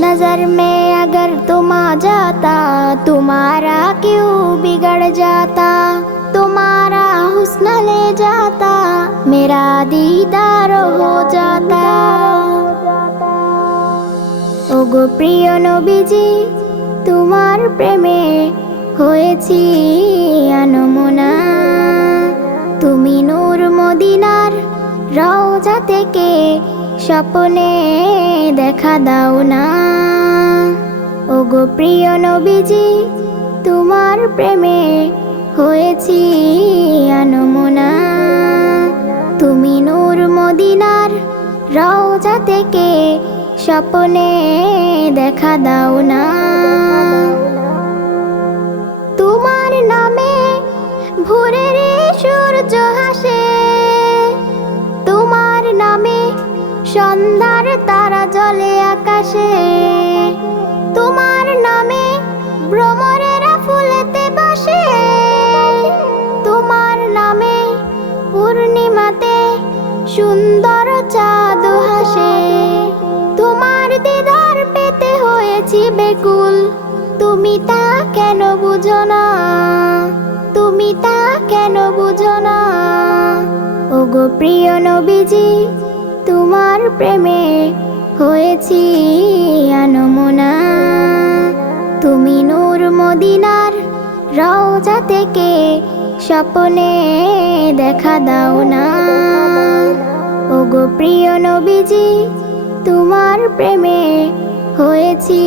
नजर में अगर तुम आ जाता, तुम्हारा क्यों बिगड़ जाता, तुम्हारा हुस्न ले जाता, मेरा दीदार हो जाता। ओगो प्रिय नबीजी, तुम्हार प्रेमे হয়েছি আনমনা। তুমি নূর মদিনার রওজা থেকে স্বপ্নে দেখা দাও না। ওগো প্রিয় নবীজি, তোমার প্রেমে হয়েছি আনমনা। তুমি নূর মদিনার রওজা থেকে স্বপ্নে দেখা দাও না। তোমার নামে ভোরের সূর্য হাসে, তোমার নামে সন্ধ্যার তারা জ্বলে আকাশে, তোমার নামে ভ্রমরেরা ফুলেতে বসে, তোমার নামে পূর্ণিমাতে সুন্দর চাঁদ হাসে। তোমার দিদার পেতে হয়েছি বেকুল, তুমি তা কেন বুঝো না, তুমি তা কেন বুঝো না। ওগো প্রিয় নবীজি, তোমার প্রেমে হয়েছি আনমনা। তুমি নূর মদিনার রওজা থেকে স্বপ্নে দেখা দাও না। ওগো প্রিয় নবীজি, তোমার প্রেমে হয়েছি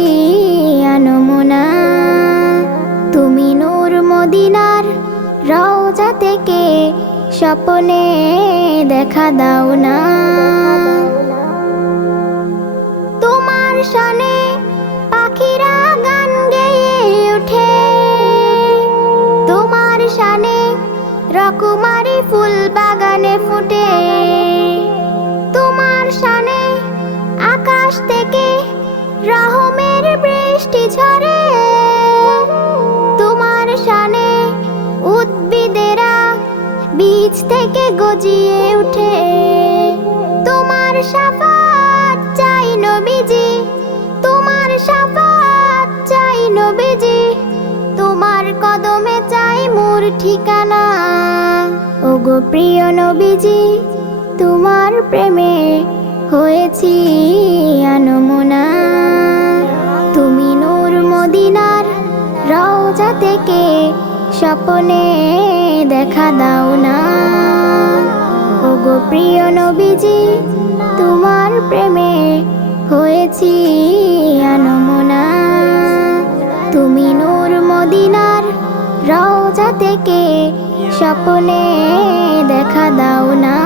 আনমনা। তুমি নূর মদিনার রওজা থেকে স্বপ্নে দেখা দাও না। তোমার শানে পাখিরা গান গেয়ে ওঠে, তোমার শানে রকমারি ফুল বাগানে ফুটে, তোমার শানে আকাশ থেকে রহমের বৃষ্টি ঝরে, তোমার শানে উদ্ভিদেরা বীজ থেকে গজিয়ে উঠে। তোমার শাফাত চাই নবীজি, তোমার শাফাত চাই নবীজি, তোমার কদমে চাই মোর ঠিকানা। ওগো প্রিয় নবীজি, তোমার প্রেমে হয়েছি আনমনা। তুমি নূর মদিনার রওজা থেকে স্বপ্নে দেখা দাও না। ওগো প্রিয় নবীজি, তোমার প্রেমে হয়েছি আনমনা। তুমি নূর মদিনার রওজা থেকে স্বপ্নে দেখা দাও না।